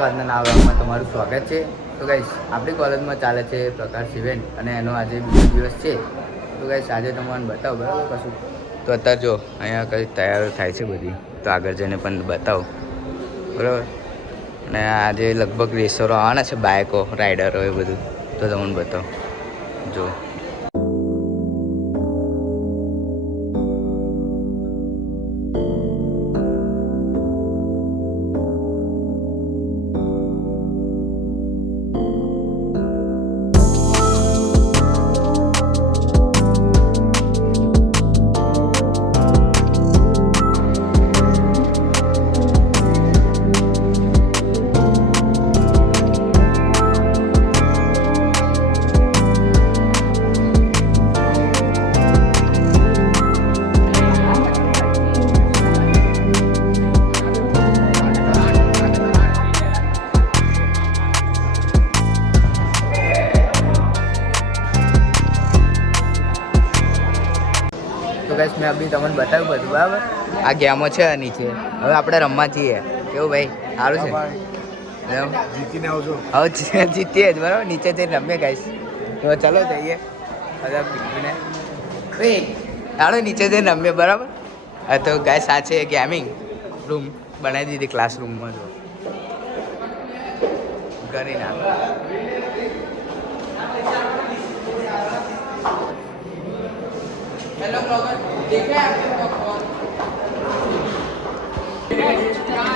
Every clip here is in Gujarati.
તો આજના નવા વ્લોગમાં તમારું સ્વાગત છે. તો ગાઈસ આપણી કોલેજમાં ચાલે છે પ્રકાશ ઇવેન્ટ અને એનો આજે બીજો દિવસ છે. તો ગાઈસ આજે તમને બતાવો બરાબર કશું. તો અત્યારે જો અહીંયા કઈ તૈયાર થાય છે બધી, તો આગળ જઈને પણ બતાવો બરાબર. અને આજે લગભગ રેસરો આવવાના છે, બાઇકો રાઇડરો એ બધું, તો તમને બતાવો જો. તો ગાઈસ મેં અભી તમને બતાવ્યું બધું બરાબર. આ ગેમો છે નીચે, હવે આપણે રમવા છીએ. કેવું ભાઈ, સારું છે? જીતીને આવજો. હવે જીતીએ જ બરાબર. નીચે જઈને રમીએ ગાઈસ. તો ચલો જઈએ બધા પીને. ચાલો નીચે જઈને રમીએ બરાબર. હા તો ગાઈસ આ છે ગેમિંગ રૂમ બનાવી દીધી ક્લાસરૂમમાં. જો કરી નાખો.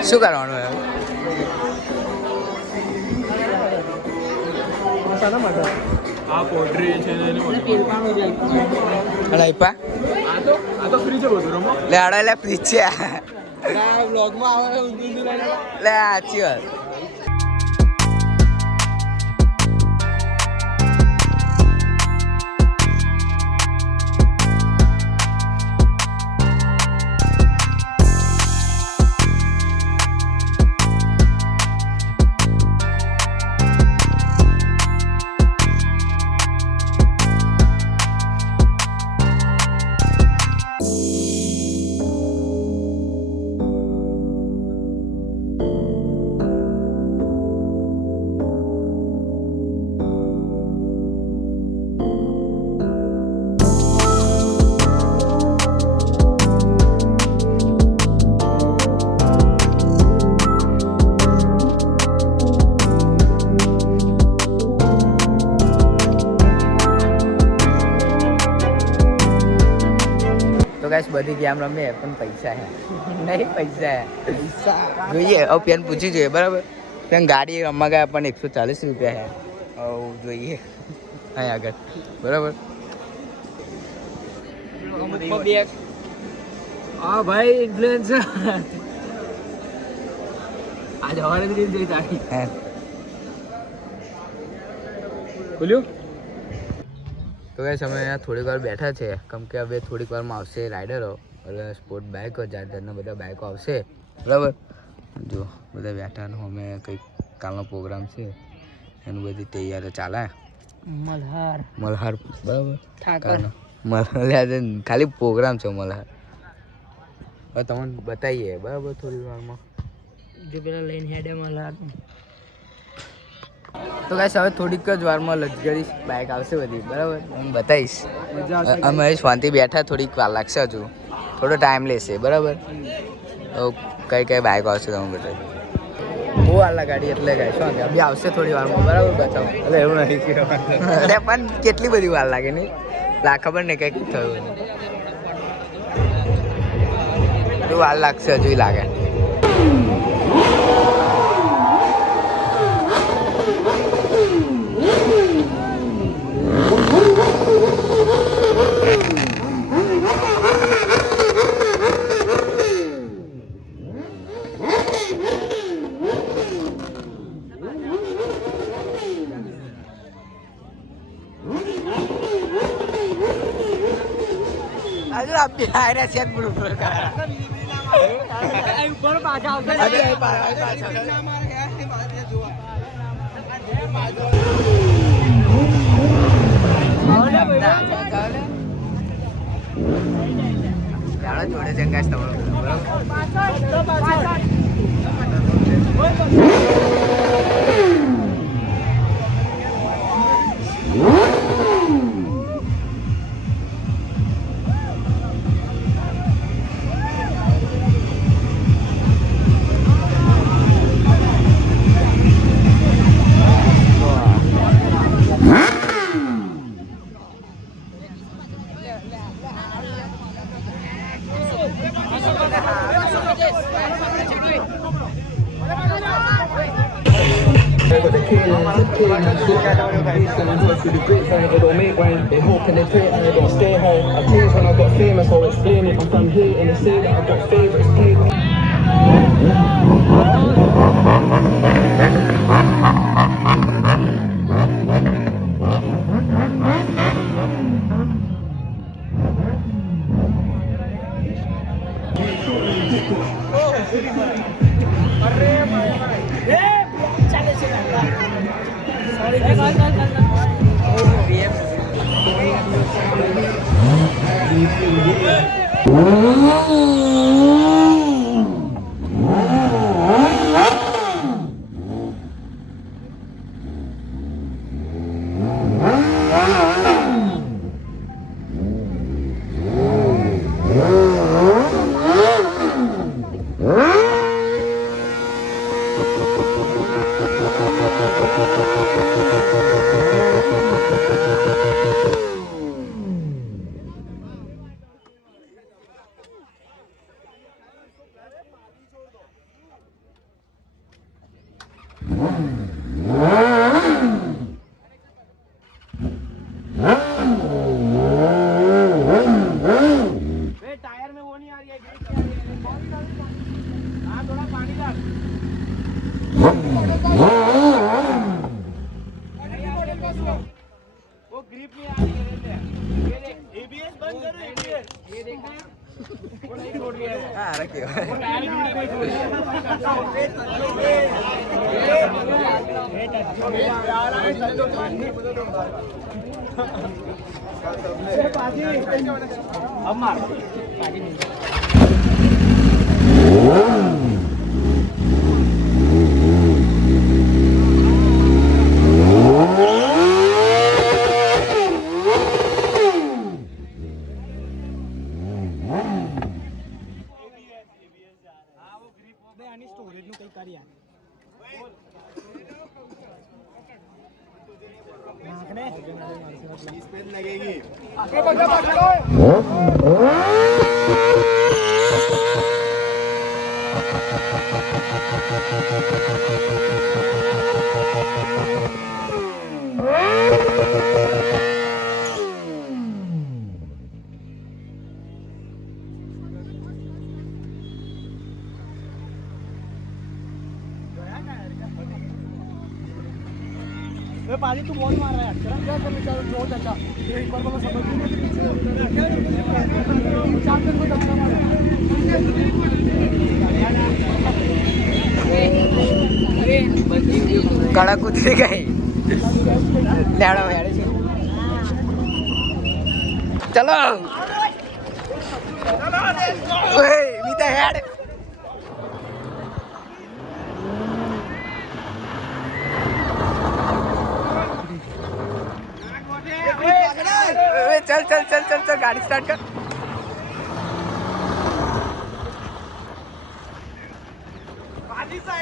શું કરવાનું એમ? આ પોટ્રી છે ને આ તો ફ્રી છે બધું રમો. લે આડો લે ફ્રી છે વ્લોગમાં આવે લે સાચી વાત. તો ગાઈસ બધી ગેમ રમીએ પણ પૈસા હે નહીં, પૈસા હે જોઈએ. હવે પેન પૂછી જોઈએ બરાબર. પેન ગાડી રમવા ગયા પણ 140 રૂપિયા હે. હવે જોઈએ અહીં આગળ બરાબર. હા ભાઈ ઇન્ફ્લુએન્સર આજ હવારે રીલ જોઈ તારી બોલ્યું. તો ગાઈસ અમે અહીંયા થોડીક વાર બેઠા છે, કેમ કે હવે થોડીક વારમાં આવશે રાઇડરો, એટલે સ્પોર્ટ બાઇકો, જાત જાતના બધા બાઇકો આવશે બરાબર. જો બધા બેઠા અમે કંઈક કાલનો પ્રોગ્રામ છે એનું બધી તૈયારી ચાલે. મલ્હાર બરાબર. મલ્હાર ખાલી પ્રોગ્રામ છે મલ્હાર. હવે તમને બતાવીએ બરાબર થોડી વારમાં. જો પેલા લઈને હેડે મલ્હાર. તો ગાઈસ હવે થોડીક જ વારમાં લક્ઝરી બાઇક આવશે બધી બરાબર, હું બતાવીશ. અમે શાંતિ બેઠા, થોડીક વાર લાગશે, હજુ થોડો ટાઈમ લેશે બરાબર. કઈ કઈ બાઇક આવશે તમે બતાવી. બહુ વાર ગાડી એટલે ગાઈસ શું બી આવશે થોડી વારમાં બરાબર. બતાવો. એટલે એવું નહીં અરે પણ કેટલી બધી વાર લાગે નહીં, ખબર નહીં કંઈક થયું નહીં, વાર લાગશે હજુ લાગે. હજુ આપ બિહાર છે ગ્રુપ ઉપર પાછા આવશે. જોડે છે ગાઈસ તમારો બરાબર. But the it don't make wine. They hope penetrate and they don't stay high. I changed when I got famous, I'll explain it. I'm from here and they say that I got favourites paid. Tyre में वो नहीं आ रही है, हाँ थोड़ा पानी डाल। वो ग्रिप नहीं आ रही है, ये देख एबीएस बंद करो, एबीएस ये देख वो नहीं छोड़ रही है। हाँ रखियो वो टायर भी नहीं छोड़ रही है। अब मार स्टोरेज નું કઈ કરી लगेगी आगे बढ़ो पानी तू बहुत मार रहा है चल क्या करने चल बहुत अच्छा एक बार बोलो समझ कड़ा कुछ गई लेड़ा यार चलो ओए मीता हेड चल चल चल चल चल गाड़ी स्टार्ट कर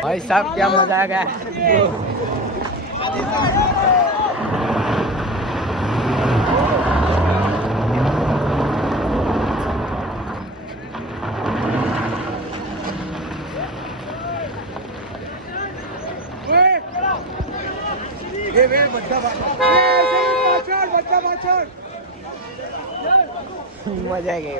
भाई साहब क्या मजा आ गया मजा आ गई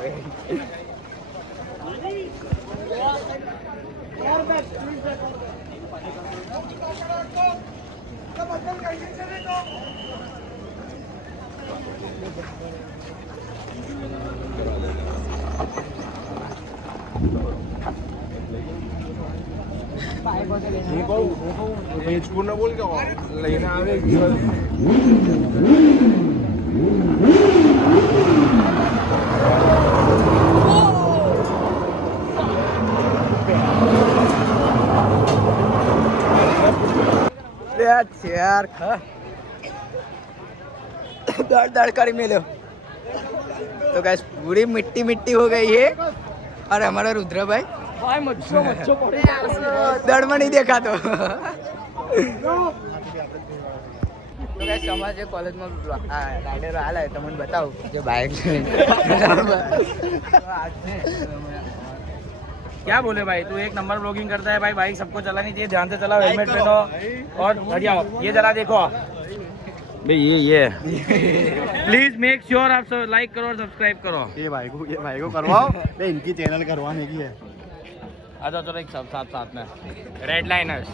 भाई पूर्ण बोल लेना बात है यार खा दड़ दड़ कर मिलो तो गैस पूरी मिट्टी मिट्टी हो गई है और हमारा रुद्र भाई दड़ में नहीं देखा तो गैस हमारे कॉलेज में राइडर आला है तो मैं बताऊँ जो बाइक क्या बोले भाई, तू एक नंबर ब्लॉगिंग करता है भाई। बाइक सबको चलानी चाहिए, ध्यान से चलाओ, हेलमेट पहनो और बढ़िया हो। ये जरा देखो भाई, ये प्लीज मेक श्योर आप सब लाइक करो और सब्सक्राइब करो। ये भाई को करवाओ। नहीं, इनकी चैनल करवाने की है। आ जाओ चलो एक साथ में। Red liners